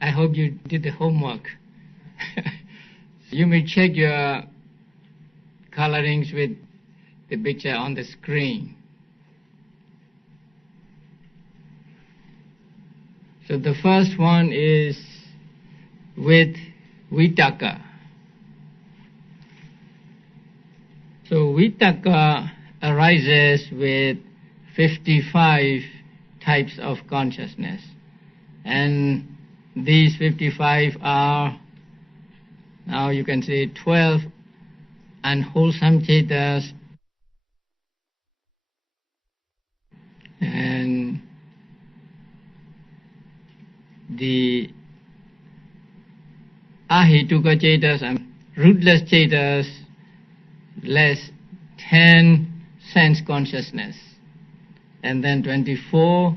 I hope you did the homework. You may check your colorings with the picture on the screen. So the first one is with vitakka. So vitakka arises with 55 types of consciousness, and these 55 are, now you can say, 12 unwholesome cettas, and the ahituka cettas and rootless cettas, less 10 sense consciousness, and then 24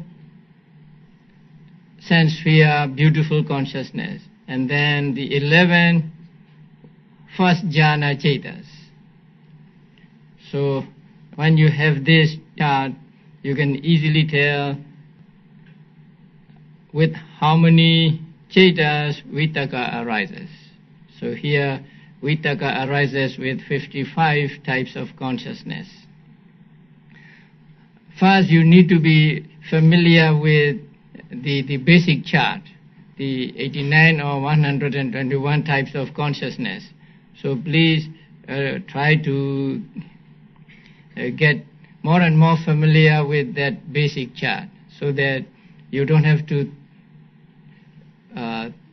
sense sphere beautiful consciousness, and then the 11 first jhana cettas. So when you have this chart, you can easily tell with how many cettas vitakka arises. So here vitakka arises with 55 types of consciousness. First, you need to be familiar with the basic chart, the 89 or 121 types of consciousness. So please try to get more and more familiar with that basic chart, so that you don't have to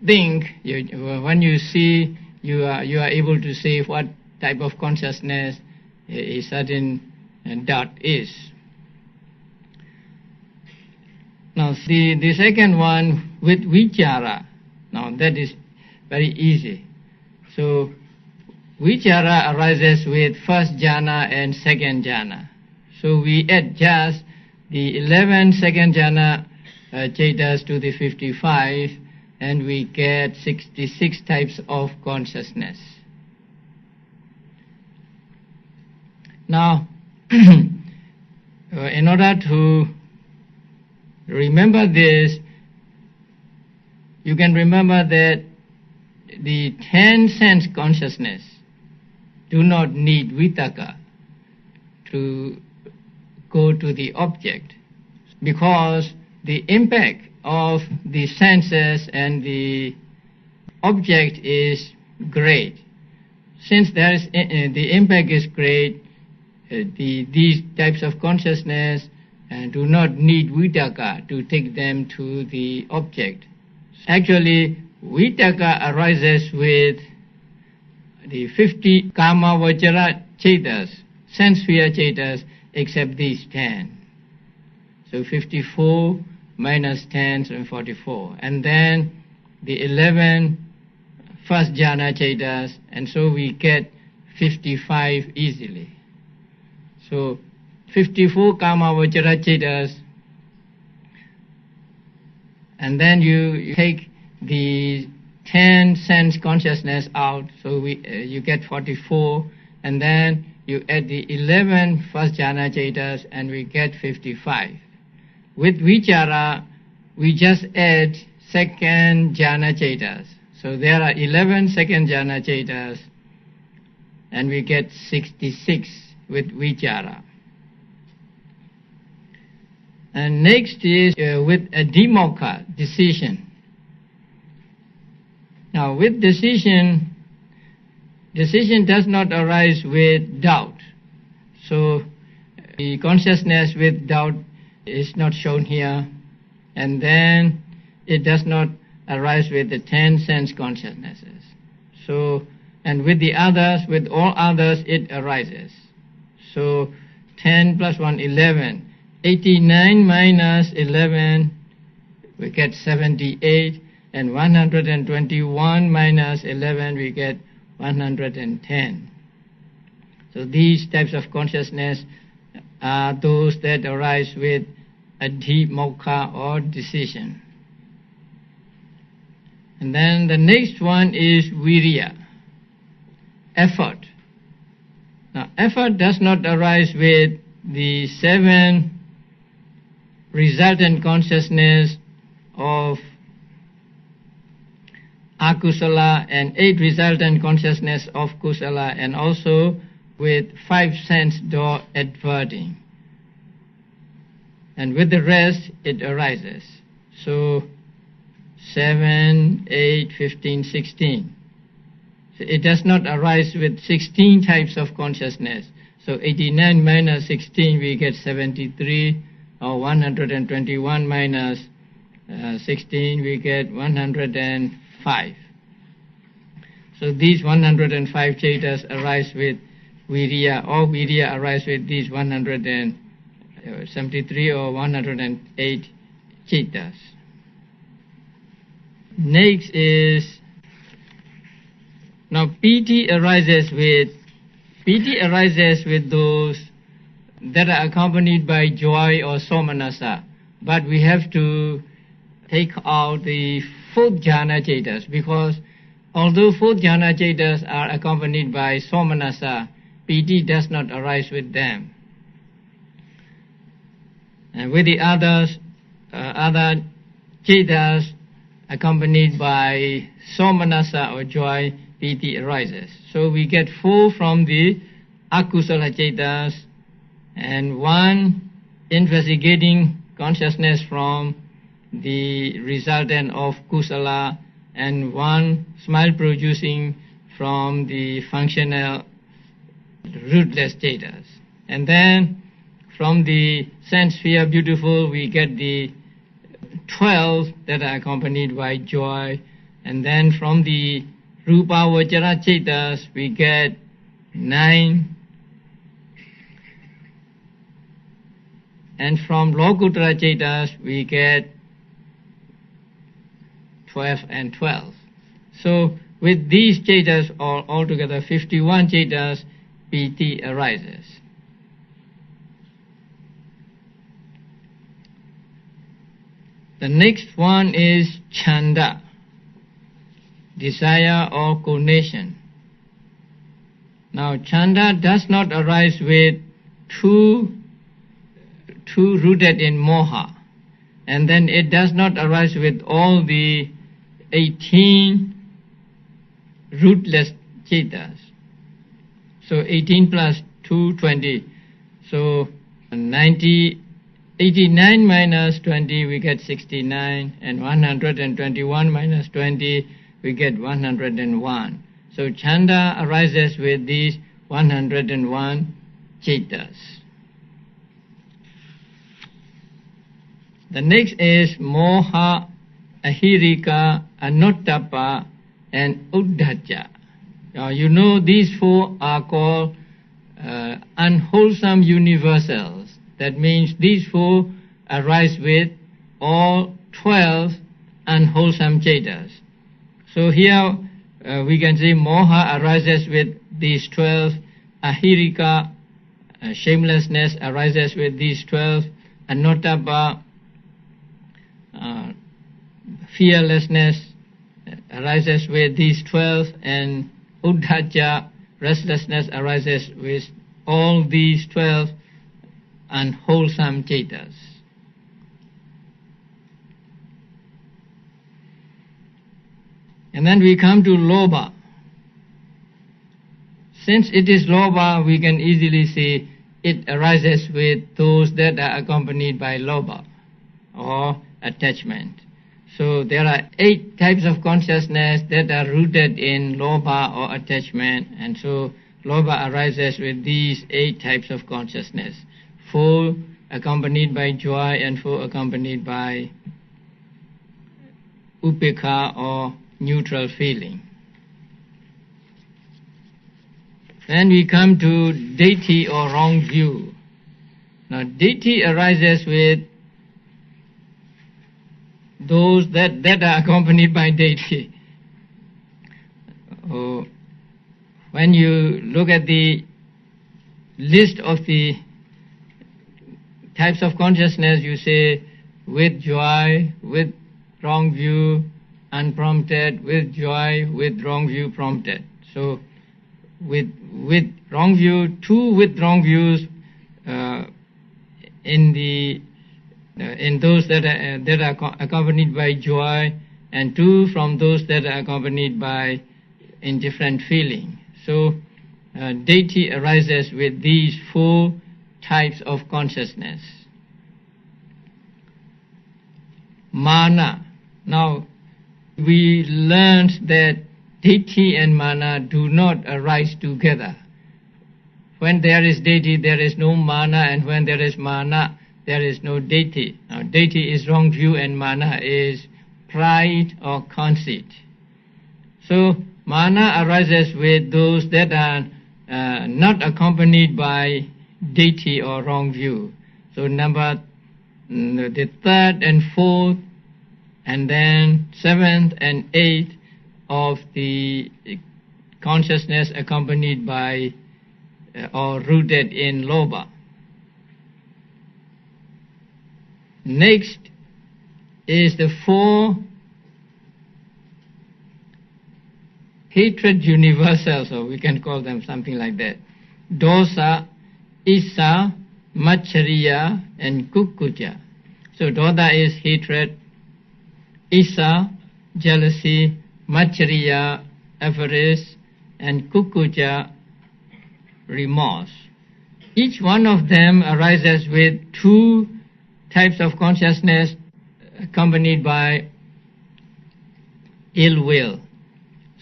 think. When you see, you are able to say what type of consciousness a certain dot is. Now the second one with vicara. Now that is very easy. So vicara arises with first jhana and second jhana. So we add just the 11 second jhana cettas to the 55, and we get 66 types of consciousness. Now, in order to remember this, you can remember that the 10 sense consciousness do not need vitakka to go to the object, because the impact of the senses and the object is great. Since there is, the impact is great, these types of consciousness do not need vitakka to take them to the object. Actually, vitakka arises with the 50 kama vajra cettas, sense sphere cettas, except these 10. So 54 minus 10, so 44. And then the 11 first jhana cettas, and so we get 55 easily. So 54 kama vajra cettas, and then you take the 10 sense consciousness out, so you get 44, and then you add the 11 first jhana cettas, and we get 55. With vicara, we just add second jhana cettas. So there are 11 second jhana cettas, and we get 66 with vicara. And next is with a dimokha, decision. Now with decision does not arise with doubt. So the consciousness with doubt is not shown here, and then it does not arise with the 10 sense consciousnesses. So, and with the others, with all others, it arises. So 10 plus 1, 11. 89 minus 11, we get 78, and 121 minus 11, we get 110. So these types of consciousness are those that arise with adhimokha or decision. And then the next one is virya, effort. Now effort does not arise with the 7 resultant consciousness of akusala and 8 resultant consciousness of kusala, and also with 5 sense door adverting. And with the rest it arises. So 7, 8, 15, 16. So it does not arise with 16 types of consciousness. So 89 minus 16 we get 73, or 121 minus 16 we get 105. So these 105 cettas arise with virya, or virya arise with these 173 or 108 cettas. Next is, now piti arises with those that are accompanied by joy or somanasa, but we have to take out the 4th jhana cettas, because although 4th jhana cettas are accompanied by somanasa, piti does not arise with them. And with the other cettas accompanied by somanasa or joy, piti arises. So we get 4 from the akusala cettas, and 1 investigating consciousness from the resultant of kusala, and 1 smile producing from the functional rootless cettas. And then from the sense sphere beautiful we get the 12 that are accompanied by joy, and then from the rupa vachara cettas we get 9, and from lokuttara cettas we get 12 and 12. So with these cettas altogether 51 cettas, piti arises. The next one is chanda, desire or conation. Now chanda does not arise with two rooted in moha, and then it does not arise with all the 18 rootless cettas. So 18 plus 2, 20. So 89 minus 20 we get 69, and 121 minus 20 we get 101. So chanda arises with these 101 cettas. The next is moha, ahirika, anuttapa, and uddhacca. Now you know these 4 are called unwholesome universals. That means these 4 arise with all 12 unwholesome cettas. So here we can say moha arises with these 12, ahirika, shamelessness arises with these 12, anuttapa, fearlessness arises with these 12, and uddhacca, restlessness, arises with all these 12 unwholesome cettas. And then we come to lobha. Since it is lobha, we can easily say it arises with those that are accompanied by lobha or attachment. So there are 8 types of consciousness that are rooted in lobha or attachment, and so lobha arises with these 8 types of consciousness. 4 accompanied by joy, and 4 accompanied by upekha or neutral feeling. Then we come to deity or wrong view. Now deity arises with those that are accompanied by deity. When you look at the list of the types of consciousness, you say with joy, with wrong view, unprompted, with joy, with wrong view, prompted. So with wrong view, 2 with wrong views in those that are accompanied by joy, and 2 from those that are accompanied by indifferent feeling. So deity arises with these 4 types of consciousness. Mana. Now, we learned that deity and mana do not arise together. When there is deity, there is no mana, and when there is mana, there is no deity. Now, deity is wrong view, and mana is pride or conceit. So, mana arises with those that are not accompanied by deity or wrong view. So, the 3rd and 4th, and then 7th and 8th of the consciousness accompanied by or rooted in lobha. Next is the 4 hatred universals, or we can call them something like that. Dosa, issa, maccariya, and kukkucca. So dosa is hatred, issa, jealousy, maccariya, avarice, and kukkucca, remorse. Each one of them arises with 2 types of consciousness accompanied by ill will.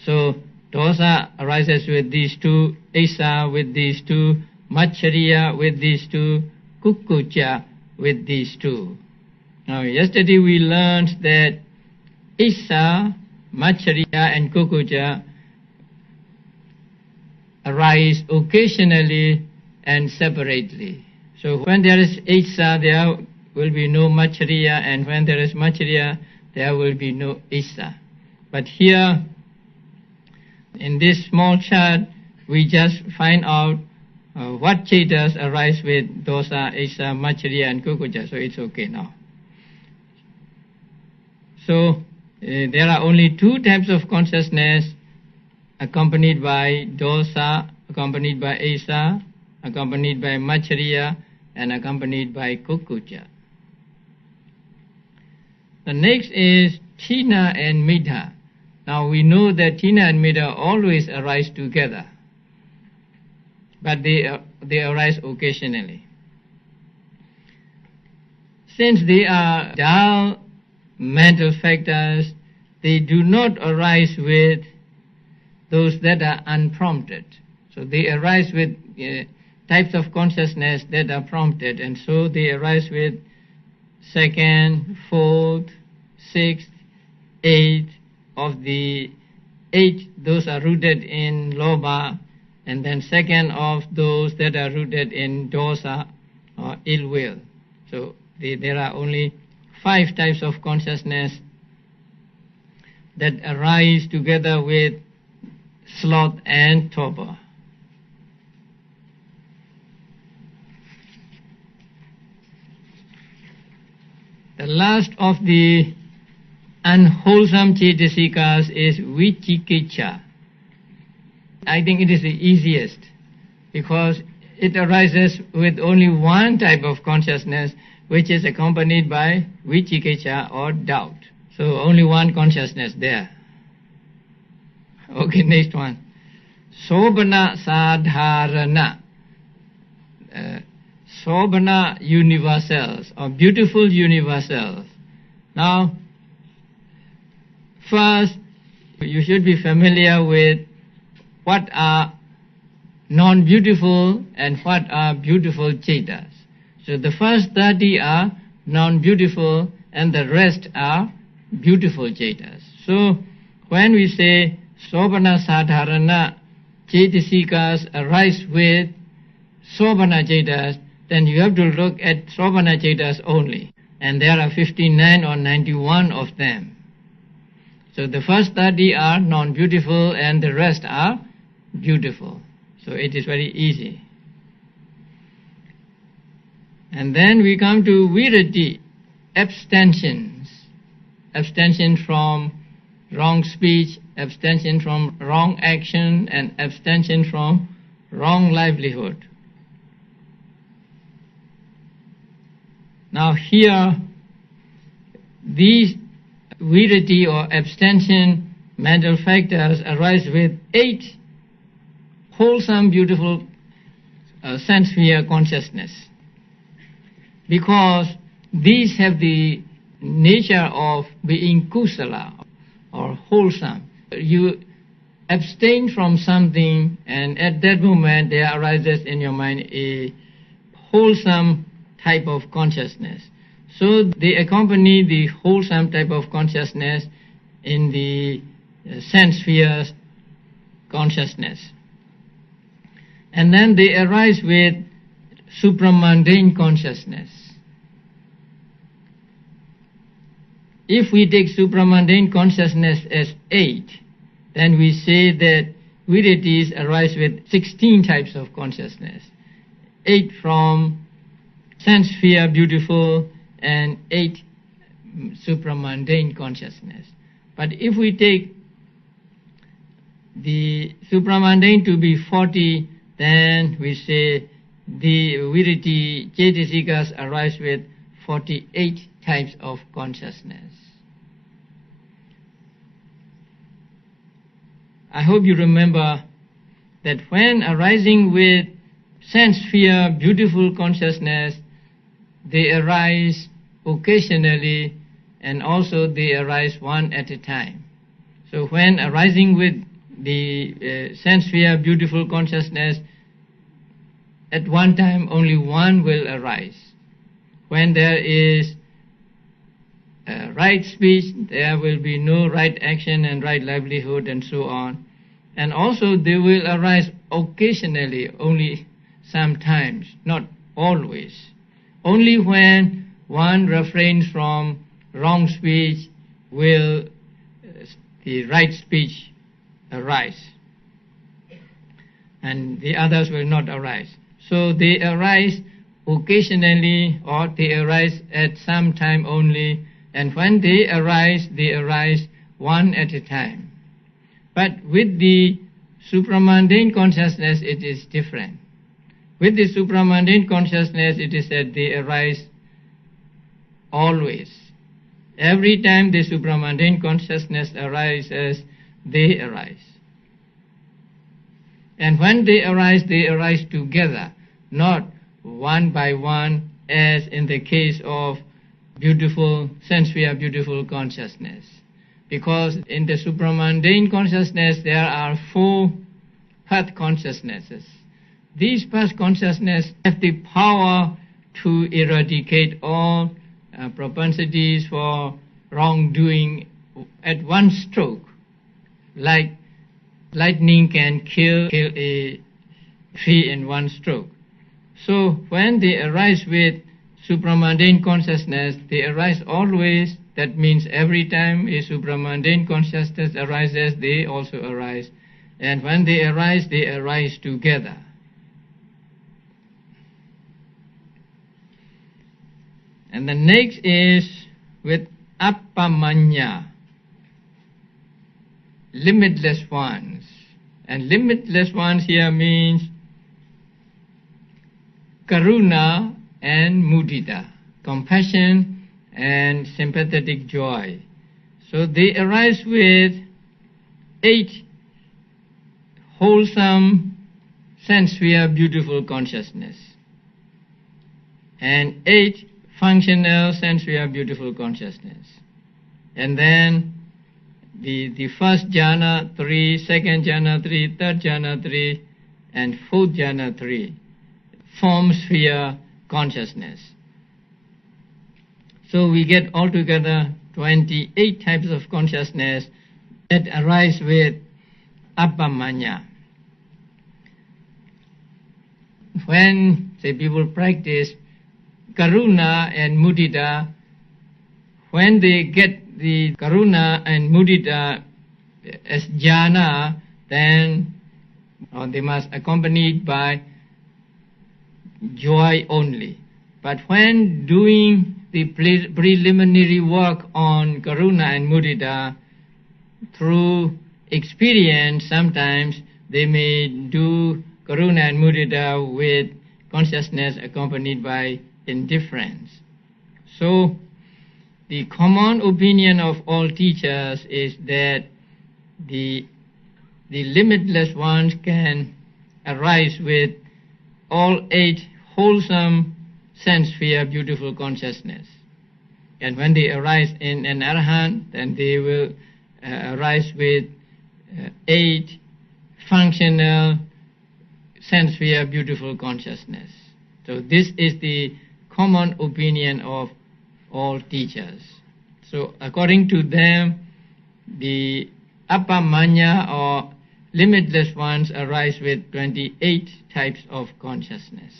So dosa arises with these 2, issa with these 2, maccariya with these 2, kukkucca with these 2. Now yesterday we learned that issa, maccariya, and kukkucca arise occasionally and separately. So when there is issa, there will be no maccariya, and when there is maccariya, there will be no issa. But here, in this small chart, we just find out what cittas arise with dosa, issa, maccariya, and kukkucca, so it's okay now. So there are only 2 types of consciousness accompanied by dosa, accompanied by issa, accompanied by maccariya, and accompanied by kukkucca. The next is tina and middha. Now we know that tina and middha always arise together, but they arise occasionally. Since they are dull mental factors, they do not arise with those that are unprompted. So they arise with types of consciousness that are prompted, and so they arise with 2nd, 4th, 6th, 8th of the 8, those are rooted in lobha, and then 2nd of those that are rooted in dosa or ill will. So there are only 5 types of consciousness that arise together with sloth and torpor. The last of the unwholesome cetasikas is vitakka. I think it is the easiest because it arises with only one type of consciousness, which is accompanied by vitakka or doubt. So only one consciousness there. Okay, next one. Sobhaṇa-sādhāraṇa. Sobhaṇa universals, or beautiful universals. Now, first, you should be familiar with what are non-beautiful and what are beautiful cittas. So the first 30 are non-beautiful and the rest are beautiful cittas. So when we say sobhaṇa-sādhāraṇa cetasikas arise with sobhaṇa cittas, then you have to look at sobhaṇa cittas only. And there are 59 or 91 of them. So the first 30 are non-beautiful and the rest are beautiful. So it is very easy. And then we come to virati, abstentions. Abstention from wrong speech, abstention from wrong action, and abstention from wrong livelihood. Now here, these virity or abstention mental factors arise with 8 wholesome, beautiful sense sphere consciousness. Because these have the nature of being kusala or wholesome. You abstain from something, and at that moment there arises in your mind a wholesome type of consciousness. So they accompany the wholesome type of consciousness in the sense spheres consciousness. And then they arise with supramundane consciousness. If we take supramundane consciousness as 8, then we say that virities arise with 16 types of consciousness. 8 from sense sphere beautiful and 8 supramundane consciousness. But if we take the supramundane to be 40, then we say the virity cetasikas arise with 48 types of consciousness. I hope you remember that when arising with sense sphere beautiful consciousness, they arise occasionally and also they arise one at a time. So when arising with the sense sphere beautiful consciousness, at one time only one will arise. When there is right speech, there will be no right action and right livelihood and so on. And also they will arise occasionally, only sometimes, not always. Only when one refrains from wrong speech will the right speech arise, and the others will not arise. So they arise occasionally, or they arise at some time only, and when they arise one at a time. But with the supramundane consciousness it is different. With the supramundane consciousness it is that they arise always. Every time the supramundane consciousness arises, they arise. And when they arise together, not one by one, as in the case of beautiful sense sphere beautiful consciousness. Because in the supramundane consciousness there are 4 path consciousnesses. These path consciousnesses have the power to eradicate all propensities for wrongdoing at one stroke, like lightning can kill a tree in one stroke. So when they arise with supramundane consciousness, they arise always. That means every time a supramundane consciousness arises, they also arise. And when they arise together. And the next is with appamanya, limitless ones. And limitless ones here means karuna and mudita, compassion and sympathetic joy. So they arise with 8 wholesome sense sphere beautiful consciousness and 8 functional sense sphere beautiful consciousness. And then the first jhana 3, second jhana 3, third jhana 3, and fourth jhana 3, form sphere consciousness. So we get altogether 28 types of consciousness that arise with appamanya. When, say, people practice karuna and mudita, when they get the karuna and mudita as jhana, then they must accompany it by joy only. But when doing the preliminary work on karuna and mudita, through experience, sometimes they may do karuna and mudita with consciousness accompanied by indifference. So the common opinion of all teachers is that the limitless ones can arise with all 8 wholesome sense sphere beautiful consciousness. And when they arise in an arahant, then they will arise with 8 functional sense sphere beautiful consciousness. So this is the common opinion of all teachers. So according to them, the appamanya or limitless ones arise with 28 types of consciousness.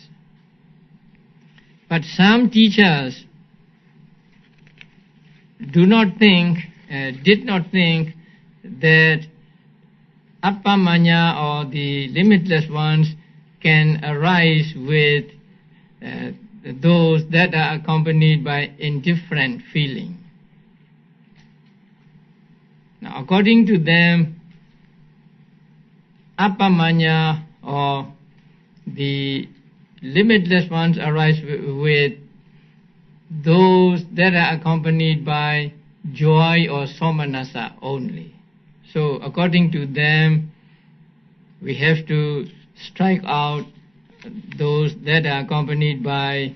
But some teachers did not think that appamanya or the limitless ones can arise with those that are accompanied by indifferent feeling. Now, according to them, appamanya or the limitless ones arise with those that are accompanied by joy or somanasa only. So according to them, we have to strike out those that are accompanied by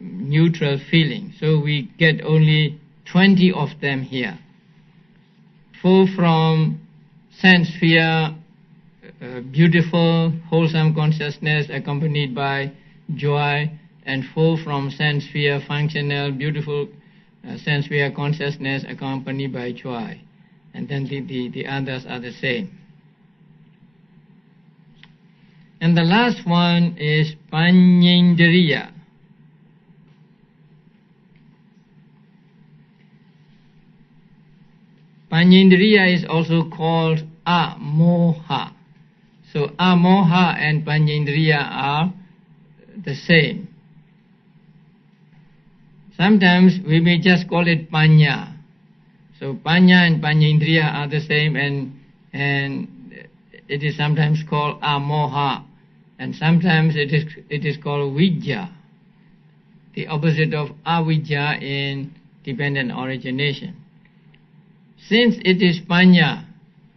neutral feeling. So we get only 20 of them here. 4 from sense sphere, beautiful, wholesome consciousness accompanied by joy, and 4 from sense sphere, functional, beautiful sense sphere consciousness accompanied by joy. And then the others are the same. And the last one is Panyendriya. Panyendriya is also called amoha. So amoha and Panyendriya are the same. Sometimes we may just call it Panya. So Panya and Panyendriya are the same, and it is sometimes called amoha, and sometimes it is called vidya, the opposite of avidya in dependent origination. Since it is Panya,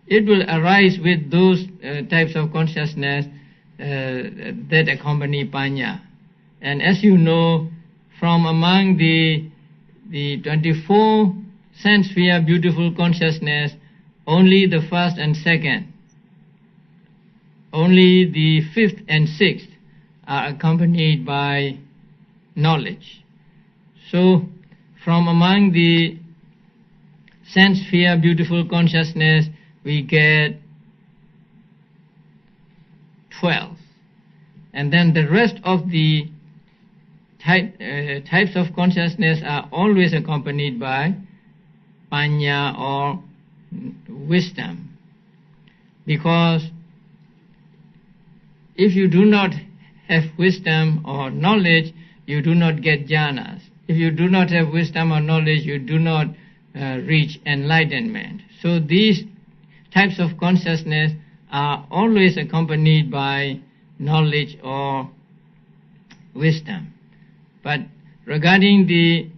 it will arise with those types of consciousness that accompany Panya. And as you know, from among the 24 sense sphere beautiful consciousness, only the first and second, only the 5th and 6th are accompanied by knowledge. So from among the sense sphere beautiful consciousness, we get 12. And then the rest of the types of consciousness are always accompanied by panya or wisdom. Because if you do not have wisdom or knowledge, you do not get jhanas. If you do not have wisdom or knowledge, you do not reach enlightenment. So these types of consciousness are always accompanied by knowledge or wisdom. But regarding the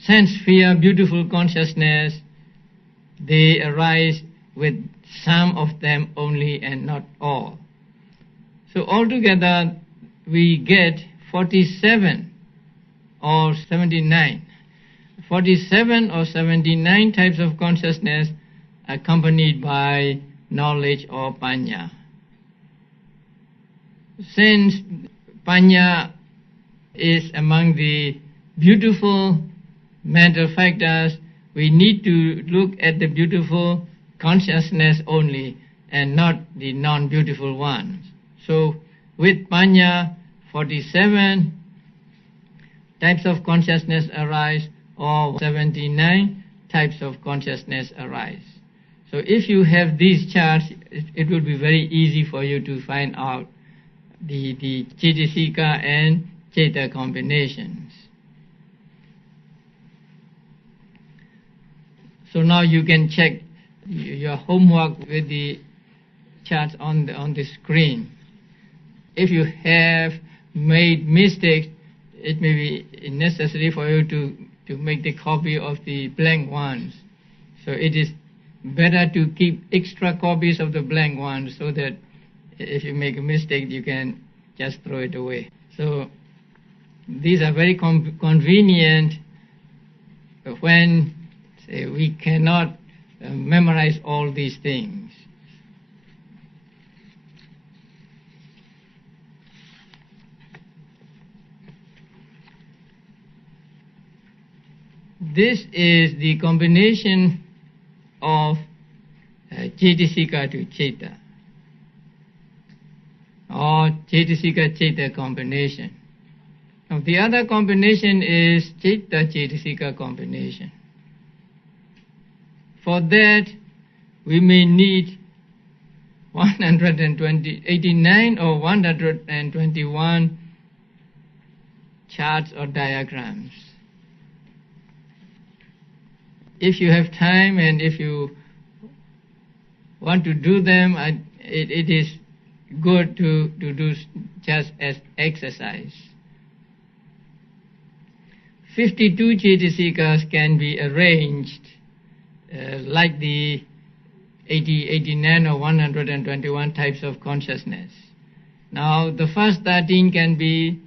sense sphere beautiful consciousness, they arise with some of them only and not all. So altogether we get 47 or 79. 47 or 79 types of consciousness accompanied by knowledge or panya. Since panya is among the beautiful mental factors, we need to look at the beautiful consciousness only and not the non-beautiful ones. So with panya, 47 types of consciousness arise, or 79 types of consciousness arise. So if you have these charts, it will be very easy for you to find out the citta-cetasika and citta combinations. So now you can check your homework with the charts on the screen. If you have made mistakes, it may be necessary for you to to make the copy of the blank ones. So it is better to keep extra copies of the blank ones so that if you make a mistake, you can just throw it away. So these are very convenient when, say, we cannot memorize all these things. This is the combination of cetasika to citta, or cetasika-citta combination. Now the other combination is citta-cetasika combination. For that, we may need 89 or 121 charts or diagrams. If you have time and if you want to do them, it is good to do just as exercise. 52 cetasikas can be arranged like the 89 or 121 types of consciousness. Now the first 13 can be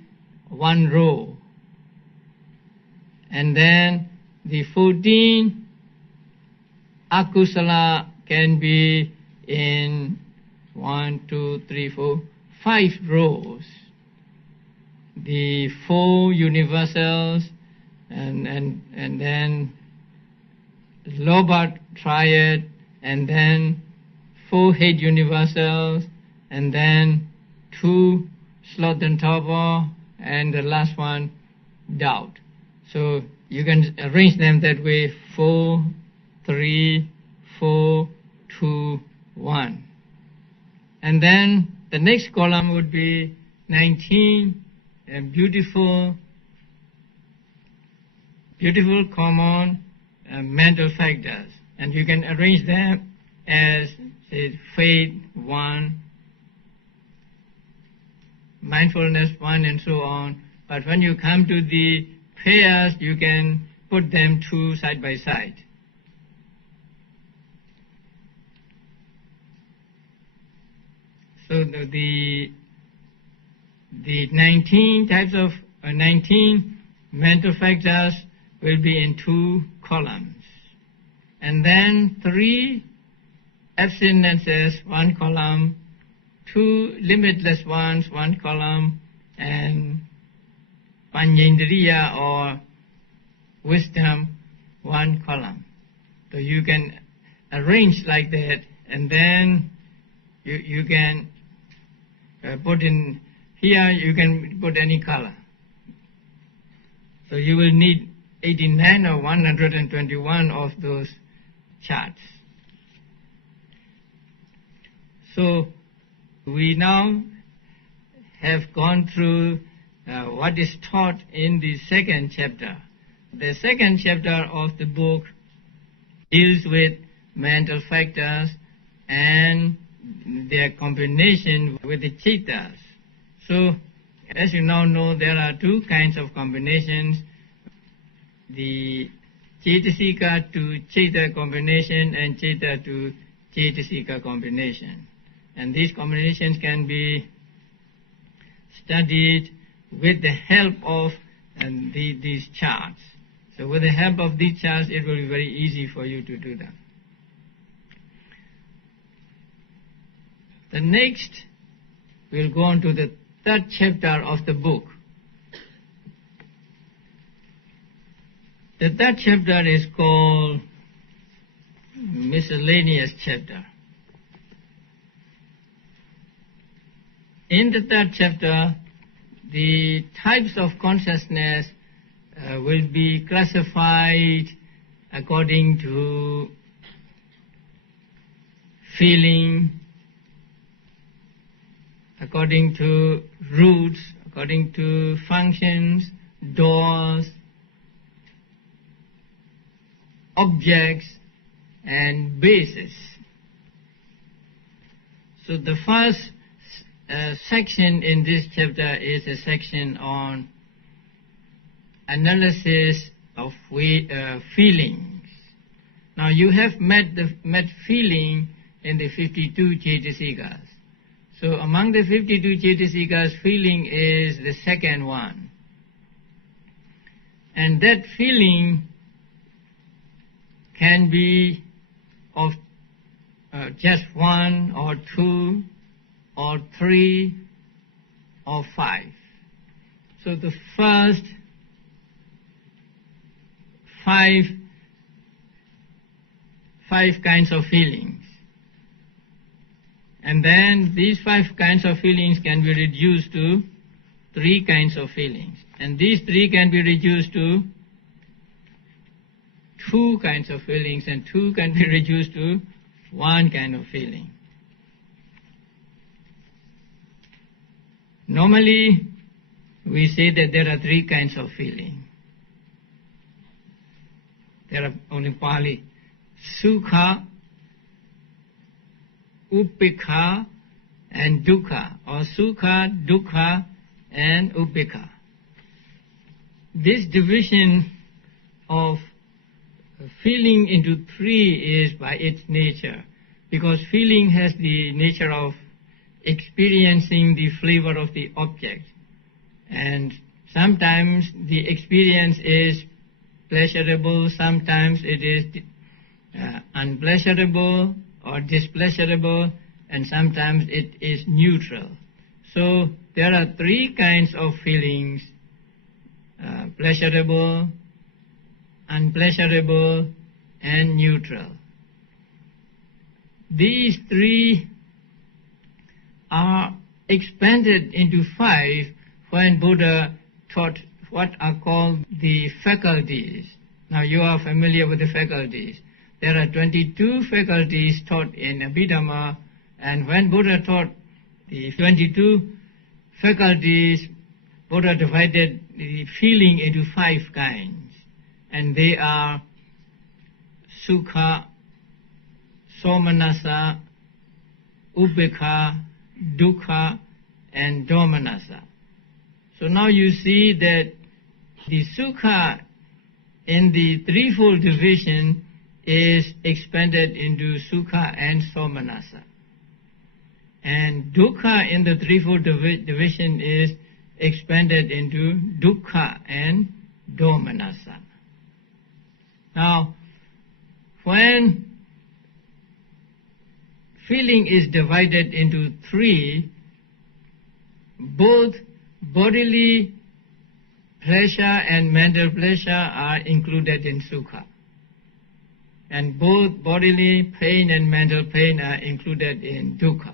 one row, and then the 14 akusala can be in 1, 2, 3, 4, 5 rows. The 4 universals and then lobha triad, and then 4 head universals, and then 2 sloth and torpor, and the last one doubt. So you can arrange them that way: 4, 3, 4, 2, 1. And then the next column would be 19 beautiful common mental factors, and you can arrange them as, say, faith 1, mindfulness 1, and so on. But when you come to the pairs, you can put them 2 side by side. So the 19 types of 19 mental factors will be in 2 columns, and then 3 abstinences 1 column, 2 limitless ones 1 column, and panyendriya or wisdom 1 column. So you can arrange like that, and then you can put in here, you can put any color. So you will need 89 or 121 of those charts. So we now have gone through what is taught in the second chapter. The second chapter of the book deals with mental factors and their combination with the cittas. So, as you now know, there are 2 kinds of combinations: the cetasika to citta combination and citta to cetasika combination. And these combinations can be studied with the help of these charts. So with the help of these charts, it will be very easy for you to do that. The next, we'll go on to the 3rd chapter of the book. The 3rd chapter is called miscellaneous chapter. In the 3rd chapter, the types of consciousness will be classified according to feeling, according to roots, according to functions, doors, objects, and bases. So the first section in this chapter is a section on analysis of feelings. Now you have met feeling in the 52 Cetasikas. So among the 52 Cetasikas, feeling is the second one. And that feeling can be of just one or two or three or five. So the first five kinds of feelings. And then these 5 kinds of feelings can be reduced to 3 kinds of feelings. And these 3 can be reduced to 2 kinds of feelings, and 2 can be reduced to 1 kind of feeling. Normally, we say that there are 3 kinds of feeling. There are only Pali. Sukha, Upekkha, and Dukkha, or Sukha, Dukkha, and Upekkha. This division of feeling into 3 is by its nature, because feeling has the nature of experiencing the flavor of the object, and sometimes the experience is pleasurable, sometimes it is unpleasurable or displeasurable, and sometimes it is neutral. So there are 3 kinds of feelings: pleasurable, unpleasurable, and neutral. These 3 are expanded into 5 when Buddha taught what are called the faculties. Now you are familiar with the faculties. There are 22 faculties taught in Abhidhamma, and when Buddha taught the 22 faculties, Buddha divided the feeling into 5 kinds, and they are Sukha, Somanasa, Upekkha, Dukkha, and Domanassa. So now you see that the Sukha in the threefold division is expanded into Sukha and Somanasa. And Dukkha in the threefold division is expanded into Dukkha and Domanassa. Now, when feeling is divided into 3, both bodily pleasure and mental pleasure are included in Sukha, and both bodily pain and mental pain are included in Dukkha.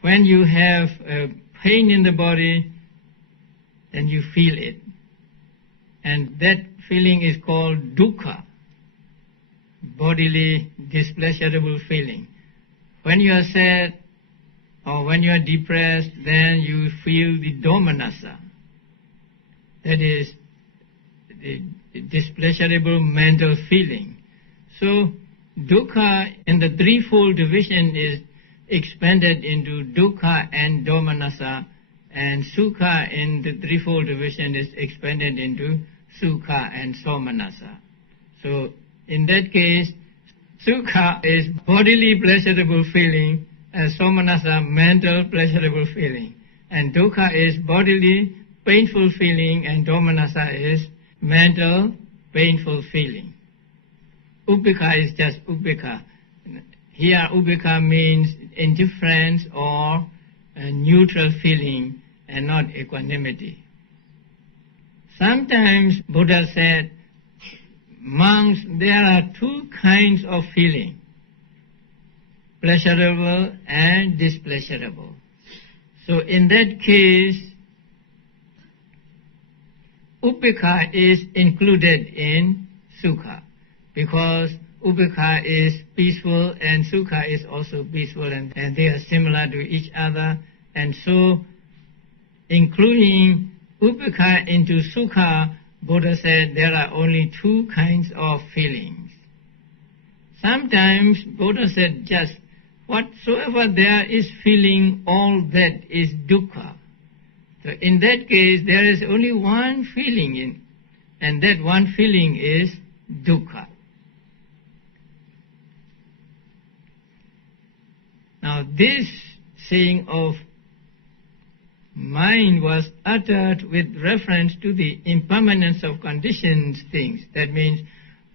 When you have pain in the body, then you feel it, and that feeling is called Dukkha, bodily displeasurable feeling. When you are sad or when you are depressed, then you feel the Domanassa, that is the displeasurable mental feeling. So Dukkha in the threefold division is expanded into Dukkha and Domanassa, and Sukha in the threefold division is expanded into Sukha and Somanassa. So in that case, Sukha is bodily pleasurable feeling, and Somanassa mental pleasurable feeling, and Dukkha is bodily painful feeling, and Domanassa is mental painful feeling. Upekkha is just Upekkha. Here Upekkha means indifference or a neutral feeling and not equanimity. Sometimes Buddha said, monks, there are 2 kinds of feeling, pleasurable and displeasurable. So in that case, Upekkha is included in Sukha, because Upekkha is peaceful and Sukha is also peaceful, and they are similar to each other, and so including Upekkha into Sukha, Buddha said there are only 2 kinds of feelings. Sometimes Buddha said just whatsoever there is feeling, all that is Dukkha. So in that case, there is only one feeling and that one feeling is dukkha. Now this saying of mind was uttered with reference to the impermanence of conditioned things. That means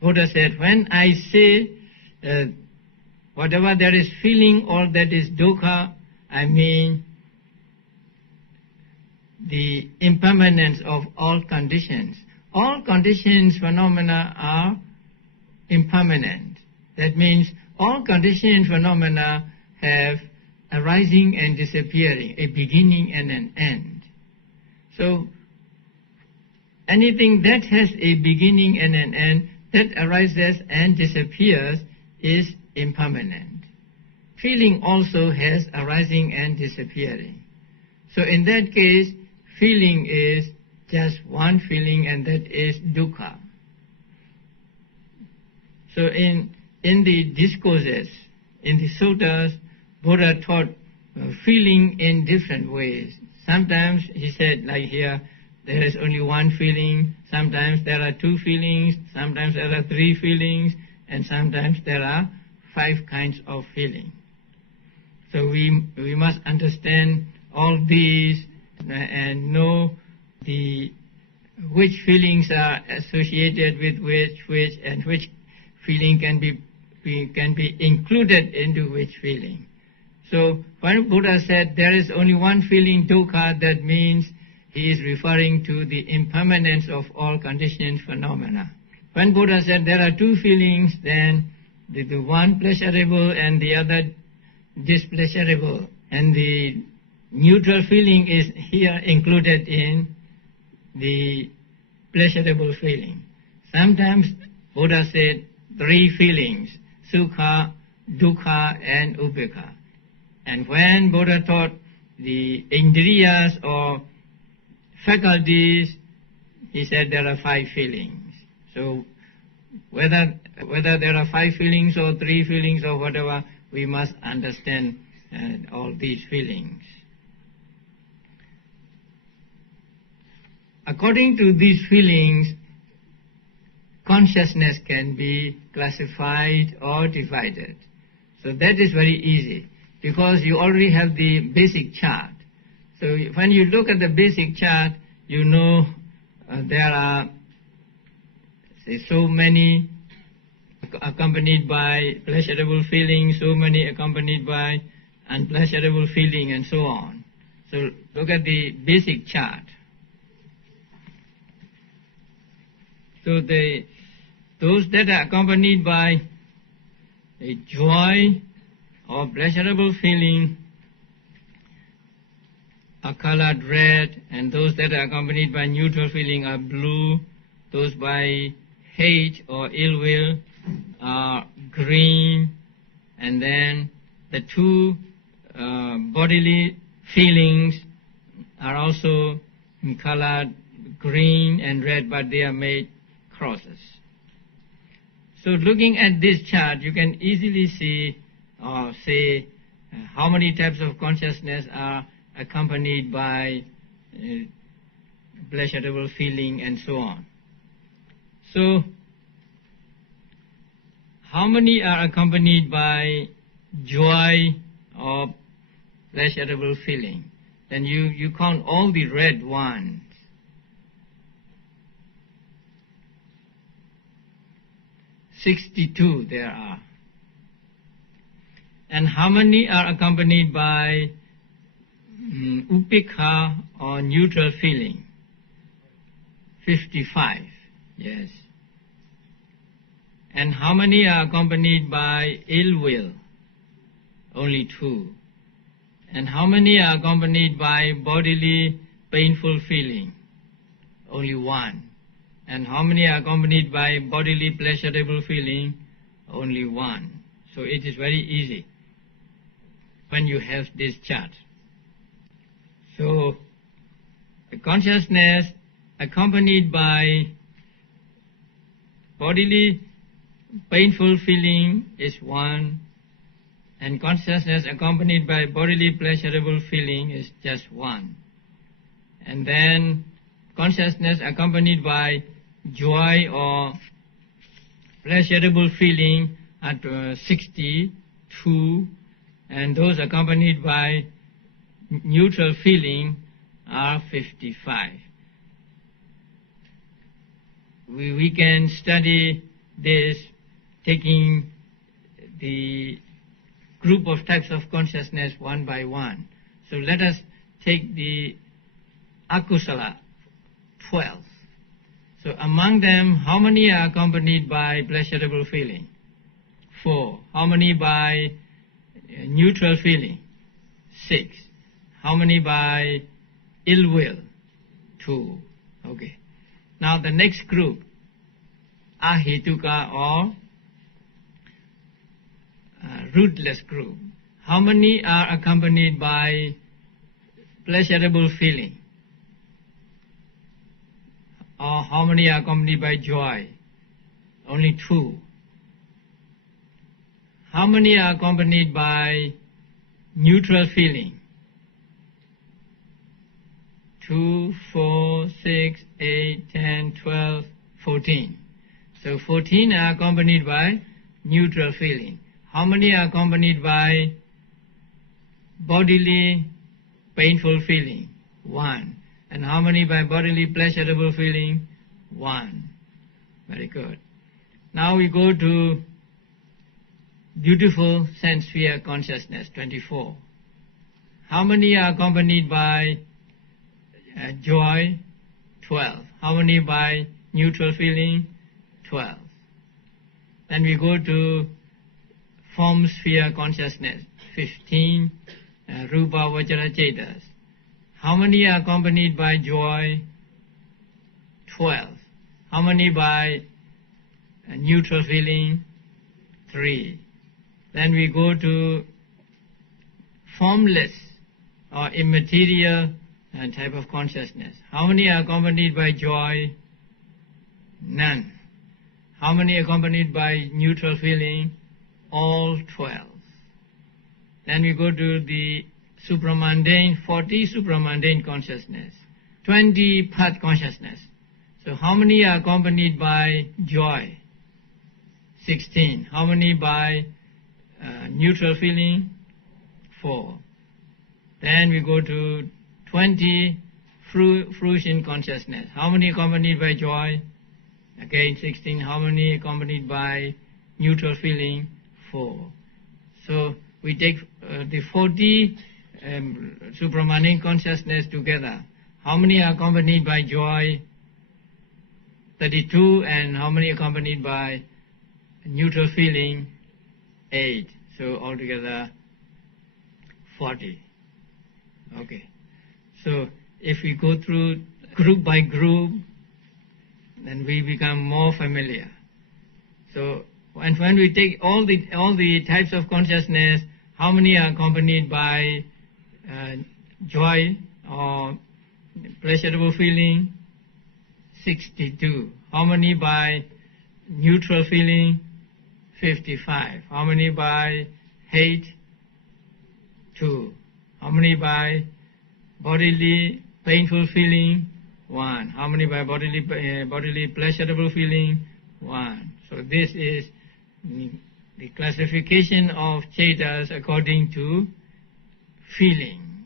Buddha said, when I say whatever there is feeling or that is dukkha, I mean the impermanence of all conditions. All conditions phenomena are impermanent. That means all conditioned phenomena have arising and disappearing, a beginning and an end. So anything that has a beginning and an end, that arises and disappears, is impermanent. Feeling also has arising and disappearing. So in that case, feeling is just one feeling, and that is dukkha. So in the discourses, in the suttas, Buddha taught feeling in different ways. Sometimes he said, like here, there is only one feeling. Sometimes there are two feelings. Sometimes there are three feelings. And sometimes there are 5 kinds of feeling. So we must understand all these and know which feelings are associated with which and which feeling can be included into which feeling. So when Buddha said there is only one feeling, dukkha, that means he is referring to the impermanence of all conditioned phenomena. When Buddha said there are two feelings, then the one pleasurable and the other displeasurable, and the neutral feeling is here included in the pleasurable feeling. Sometimes Buddha said 3 feelings, sukha, dukkha and upekkha. And when Buddha taught the indriyas or faculties, he said there are 5 feelings. So whether there are 5 feelings or 3 feelings or whatever, we must understand all these feelings. According to these feelings, consciousness can be classified or divided. So that is very easy, because you already have the basic chart. So when you look at the basic chart, you know there are, say, so many accompanied by pleasurable feeling, so many accompanied by unpleasurable feeling, and so on. So look at the basic chart. So those that are accompanied by a joy or pleasurable feeling are colored red, and those that are accompanied by neutral feeling are blue. Those by hate or ill will are green, and then the 2 bodily feelings are also colored green and red, but they are made crosses. So looking at this chart, you can easily see or say how many types of consciousness are accompanied by pleasurable feeling and so on. So how many are accompanied by joy or pleasurable feeling? Then you count all the red ones. 62 there are. And how many are accompanied by upekkha or neutral feeling? 55, yes. And how many are accompanied by ill will? Only 2. And how many are accompanied by bodily painful feeling? Only 1. And how many are accompanied by bodily pleasurable feeling? Only 1. So it is very easy when you have this chart. So the consciousness accompanied by bodily painful feeling is 1, and consciousness accompanied by bodily pleasurable feeling is just 1. and then consciousness accompanied by joy or pleasurable feeling at 62, and those accompanied by neutral feeling are 55. We can study this taking the group of types of consciousness one by one. So let us take the akusala, 12. So among them, how many are accompanied by pleasurable feeling? 4. How many by neutral feeling? 6. How many by ill will? 2. Okay. Now the next group, ahetuka or rootless group. How many are accompanied by pleasurable feeling? Or how many are accompanied by joy? Only 2. How many are accompanied by neutral feeling? 2, 4, 6, 8, 10, 12, 14. So 14 are accompanied by neutral feeling. How many are accompanied by bodily painful feeling? 1. And how many by bodily pleasurable feeling? 1. Very good. Now we go to beautiful sense sphere consciousness, 24. How many are accompanied by joy? 12. How many by neutral feeling? 12. Then we go to form sphere consciousness, 15. Rupa Vajra Cetas. How many are accompanied by joy? 12. How many by neutral feeling? 3. Then we go to formless or immaterial type of consciousness. How many are accompanied by joy? None. How many accompanied by neutral feeling? All 12. Then we go to the supramundane, 40 supramundane consciousness, 20 path consciousness. So how many are accompanied by joy? 16. How many by neutral feeling? 4. Then we go to 20 fruition consciousness. How many accompanied by joy? Again 16. How many accompanied by neutral feeling? 4. So we take the 40 supramundane consciousness together. How many are accompanied by joy? 32. And how many accompanied by neutral feeling? 8. So altogether 40. Okay. So if we go through group by group, then we become more familiar. So when we take all the types of consciousness, how many are accompanied by joy or pleasurable feeling? 62. How many by neutral feeling? 55. How many by hate? 2. How many by bodily painful feeling? 1. How many by bodily pleasurable feeling? 1. So this is the classification of Cittas according to feeling.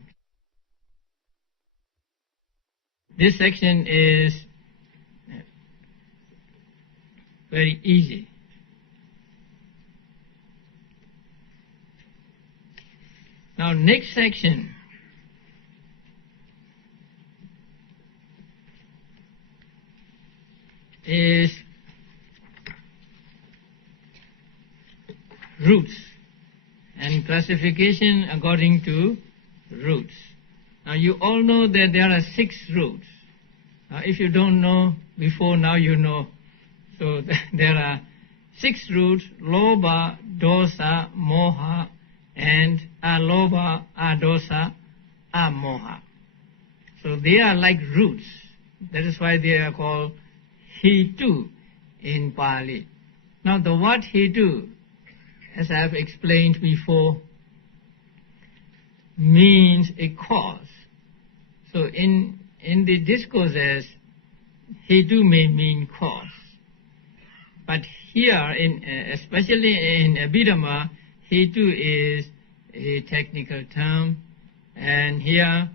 This section is very easy. Now next section is roots and classification according to roots. Now you all know that there are 6 roots. Now if you don't know before, now you know. So there are 6 roots: lobha, dosa, moha, and alobha, adosa, amoha. So they are like roots. That is why they are called hetu in Pali. Now the word hetu, as I have explained before, means a cause. So in in the discourses, hetu may mean cause. But here, especially in Abhidhamma, hetu is a technical term, and here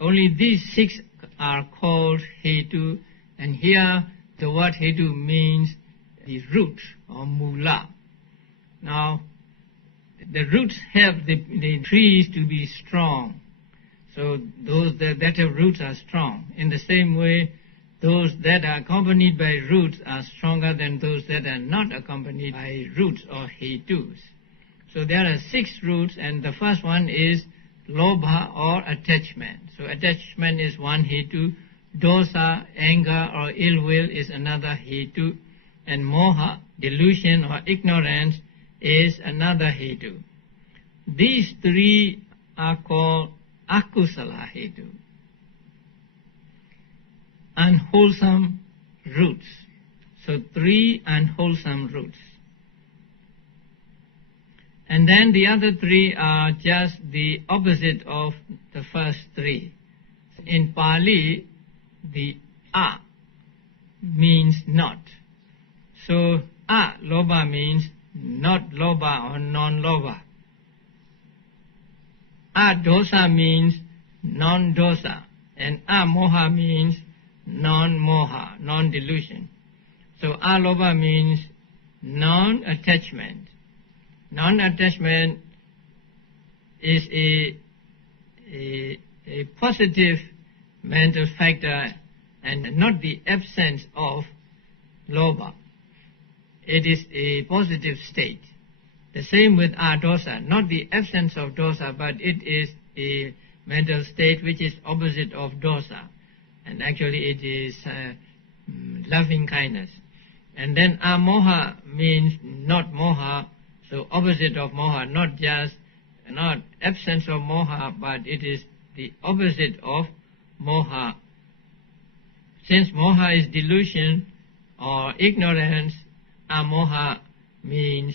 only these 6 are called hetu, and here the word hetu means the root or mula. Now, the roots help the trees to be strong. So those that have roots are strong. In the same way, those that are accompanied by roots are stronger than those that are not accompanied by roots or hetus. So there are 6 roots, and the first one is lobha or attachment. So attachment is one hetu, dosa, anger or ill will is another hetu, and moha, delusion or ignorance, is another hetu. These 3 are called akusala hetu, unwholesome roots. So 3 unwholesome roots. And then the other 3 are just the opposite of the first 3. In Pali, the a means not. So lobha means not lobha or non-lobha. Dosa means non-dosa, and moha means non-moha, non-delusion. So lobha means non-attachment. Non-attachment is a positive mental factor and not the absence of lobha. It is a positive state. The same with dosa, not the absence of dosa, but it is a mental state which is opposite of dosa. And actually it is loving kindness. And then moha means not moha, so opposite of moha, not absence of moha, but it is the opposite of moha. Since moha is delusion or ignorance, moha means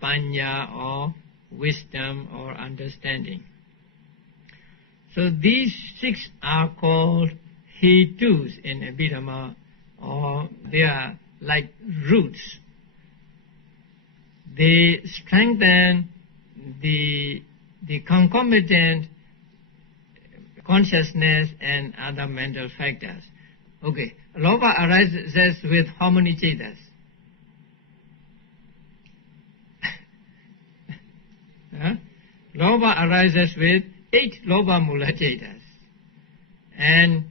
panya or wisdom or understanding. So these 6 are called hetus in Abhidhamma, or they are like roots. They strengthen the concomitant consciousness and other mental factors. Okay, lobha arises with how many cittas? Lobha arises with 8 lobha mula cittas. And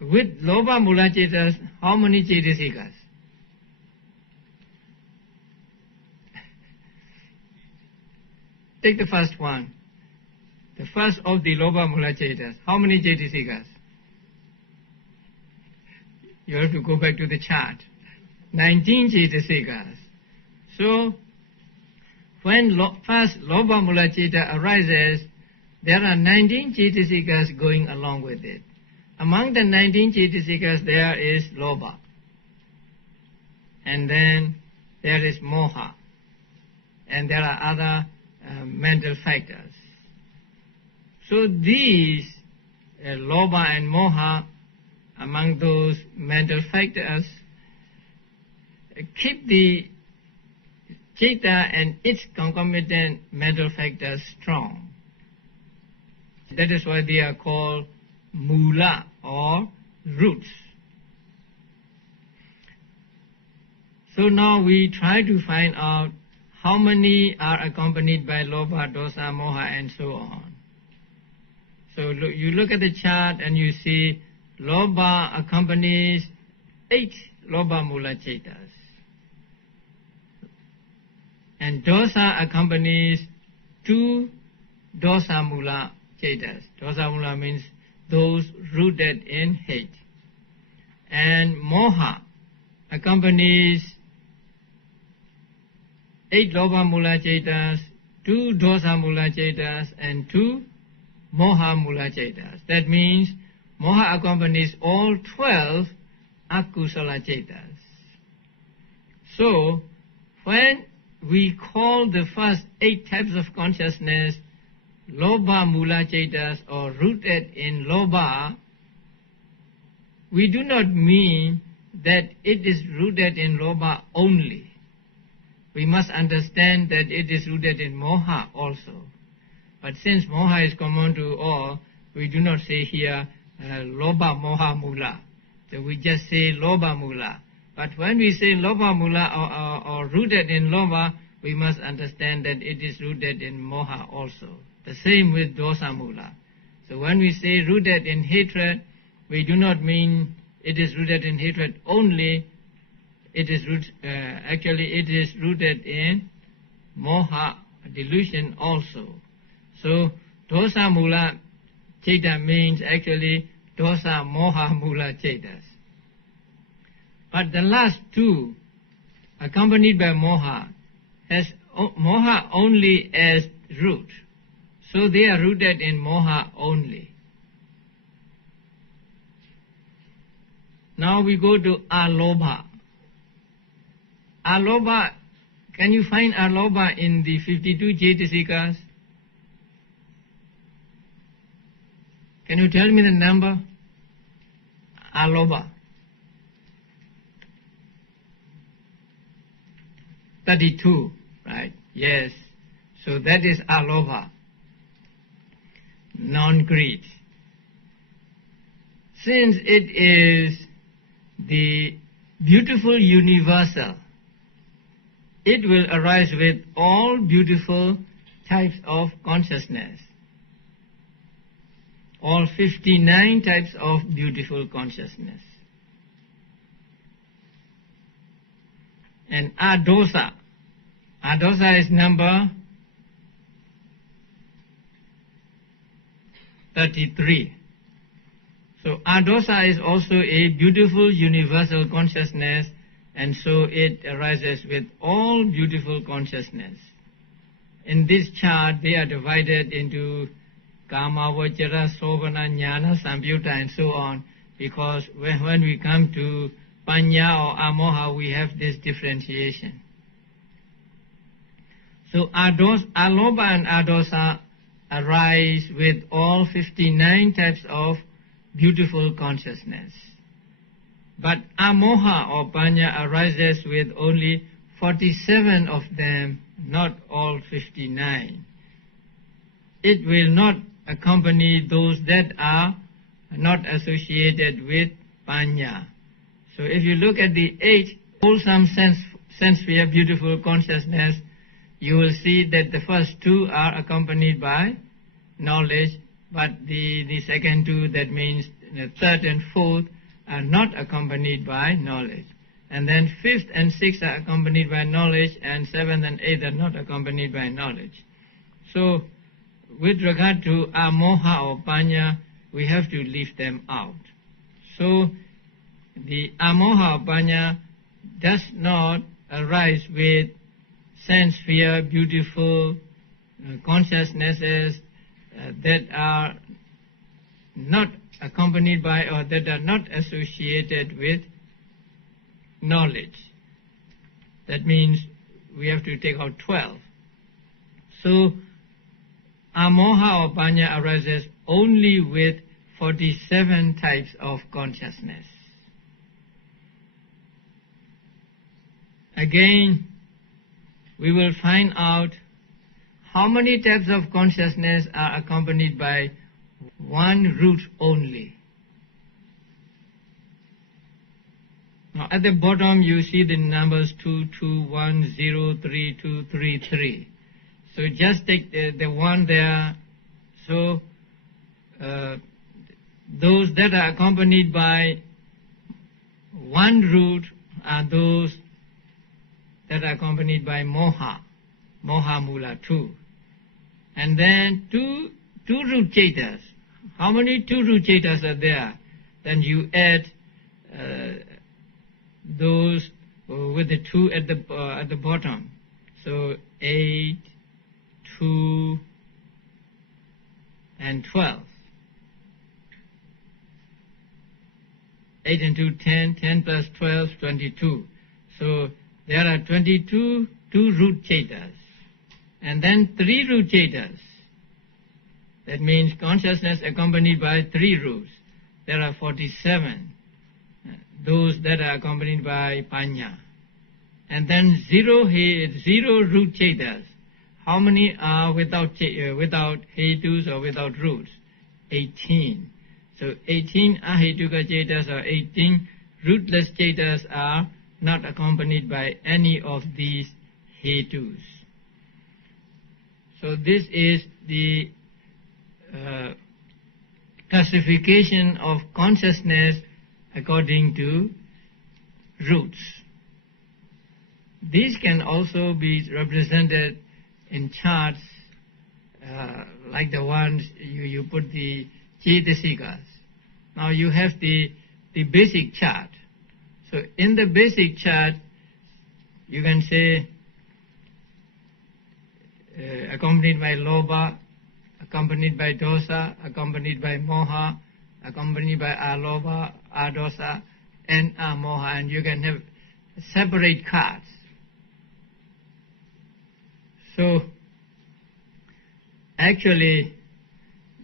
with lobha mula cittas, how many citta-citas? Take the first one. The first of the lobha mula cittas. How many citta-citas? You have to go back to the chart. 19 citta-citas. So, when first lobha mula citta arises, there are 19 citta-citas going along with it. Among the 19 citta-citas there is lobha. And then there is moha. And there are other mental factors. So these, lobha and moha, among those mental factors, keep the citta and its concomitant mental factors strong. That is why they are called mula or roots. So now we try to find out how many are accompanied by lobha, dosa, moha, and so on. So you look at the chart and you see lobha accompanies 8 lobha mula cittas. And dosa accompanies 2 dosa mula cittas. Dosa mula means those rooted in hate. And moha accompanies 8 lobha mula cittas, 2 dosa mula cittas, and 2 moha mula cittas. That means moha accompanies all 12 akusala cittas. So, when we call the first 8 types of consciousness lobha mula cittas or rooted in lobha, we do not mean that it is rooted in lobha only. We must understand that it is rooted in moha also. But since moha is common to all, we do not say here lobha moha mula. So we just say lobha mula. But when we say lobha mula or rooted in lobha, we must understand that it is rooted in moha also. The same with dosa mula. So when we say rooted in hatred, we do not mean it is rooted in hatred only. It is actually it is rooted in moha, delusion also. So dosa mula citta means actually dosa moha mula cittas. But the last two, accompanied by moha, has moha only as root. So they are rooted in moha only. Now we go to alobha. Alobha, can you find alobha in the 52 Cetasikas? Can you tell me the number? Alobha. 32, right? Yes. So that is alobha. Non-greed. Since it is the beautiful universal, it will arise with all beautiful types of consciousness. All 59 types of beautiful consciousness. And adosa. Adosa is number 33. So adosa is also a beautiful universal consciousness, and so it arises with all beautiful consciousness. In this chart, they are divided into kama, vicara, sobhaṇa, jnana, samyutta, and so on, because when we come to panya or amoha, we have this differentiation. So alobha and adosa arise with all 59 types of beautiful consciousness. But amoha or panya arises with only 47 of them, not all 59. It will not accompany those that are not associated with panya. So if you look at the 8 wholesome sense sphere beautiful consciousness, you will see that the first 2 are accompanied by knowledge, but the second 2, that means the third and fourth, are not accompanied by knowledge. And then 5th and 6th are accompanied by knowledge, and 7th and 8th are not accompanied by knowledge. So with regard to amoha or panya, we have to leave them out. So the amoha or panya does not arise with sense sphere beautiful consciousnesses that are not accompanied by or that are not associated with knowledge. That means we have to take out 12. So amoha or panya arises only with 47 types of consciousness. Again, we will find out how many types of consciousness are accompanied by one root only. Now at the bottom you see the numbers 2, 2, 1, 0, 3, 2, 3, 3. So just take the one there. So those that are accompanied by one root are those that are accompanied by moha, moha mula 2. And then two root cittas. How many 2 root cittas are there? Then you add those with the 2 at the bottom. So 8, 2, and 12. 8 and 2, 10, 10 plus 12, 22. So there are 22 root cittas. And then 3 root cittas. That means consciousness accompanied by 3 roots. There are 47. Those that are accompanied by panya. And then 0 root cettas. How many are without hetus or without roots? 18. So 18 ahetuka cettas or 18 rootless cettas are not accompanied by any of these hetus. So this is the classification of consciousness according to roots. These can also be represented in charts like the ones you put the citta-cetikas. Now you have the basic chart. So in the basic chart, you can say accompanied by lobha, accompanied by dosa, accompanied by moha, accompanied by alobha, adosa, and amoha, and you can have separate cards. So actually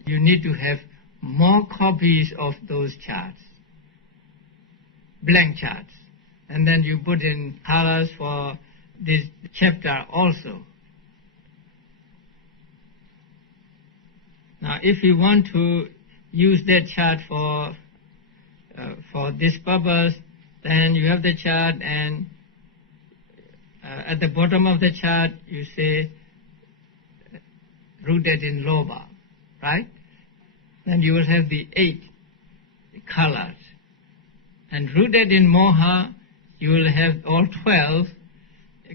you need to have more copies of those charts, blank charts, and then you put in colors for this chapter also. Now if you want to use that chart for this purpose, then you have the chart, and at the bottom of the chart you say rooted in lobha, right? Then you will have the 8 colors. And rooted in moha, you will have all 12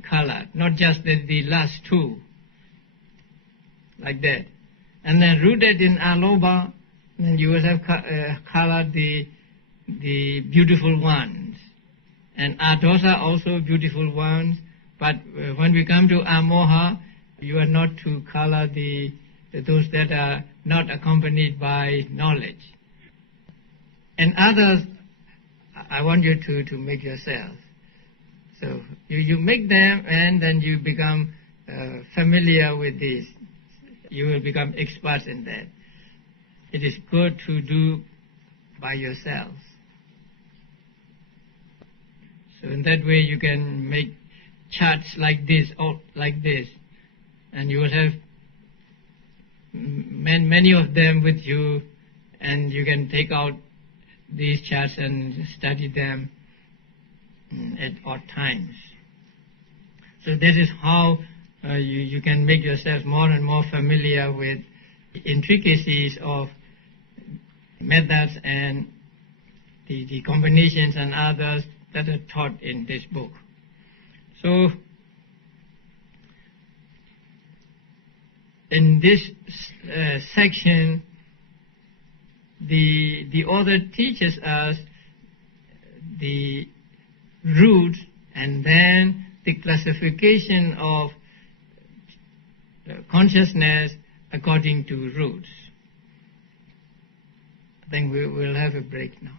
colors, not just the last 2, like that. And then rooted in alobha, then you will have colored the beautiful ones. And adosa also beautiful ones. But when we come to amoha, you are not to color those that are not accompanied by knowledge. And others, I want you to make yourself. So you make them, and then you become familiar with this. You will become experts in that. It is good to do by yourselves. So in that way you can make charts like this, or like this, and you will have many of them with you, and you can take out these charts and study them at odd times. So that is how you can make yourself more and more familiar with the intricacies of methods and the combinations and others that are taught in this book. So in this section, the author teaches us the roots and then the classification of consciousness according to roots. I think we will have a break now.